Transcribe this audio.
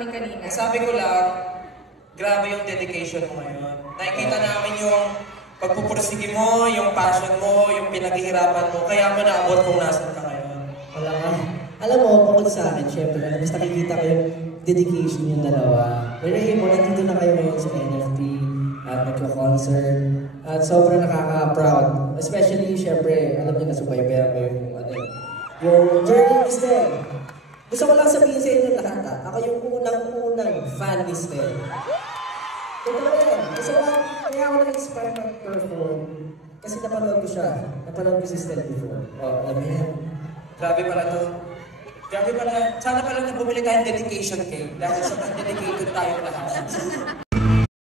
namin kanina. Sabi ko lang, grabe yung dedication mo ngayon. Nakikita namin yung pagpupursige mo, yung passion mo, yung pinaghihirapan mo, kaya mo naabot kung nasan ka ngayon. Wala ka. Alam mo, bukod sa akin, syempre, mas nakikita ko yung dedication yung dalawa. Very mo, nandito na kayo ngayon sa NFT at nagka-concert. At sobrang nakaka-proud. Especially, syempre, alam niyo na subaybayan ko yung journey ni Stel. Gusto ko lang sabihin sa inyo lahat ako yung unang-unang fan ni Stel. Totoo yan. Gusto ko lang, kaya ako na-inspire mag-perform. Kasi napanood ko siya. Napanood ko si Stel before. Alam mo yan. Grabe pala to. Grabe pala. Sana pala na bumili tayong dedication cake. Dahil sa dedicated tayo lahat.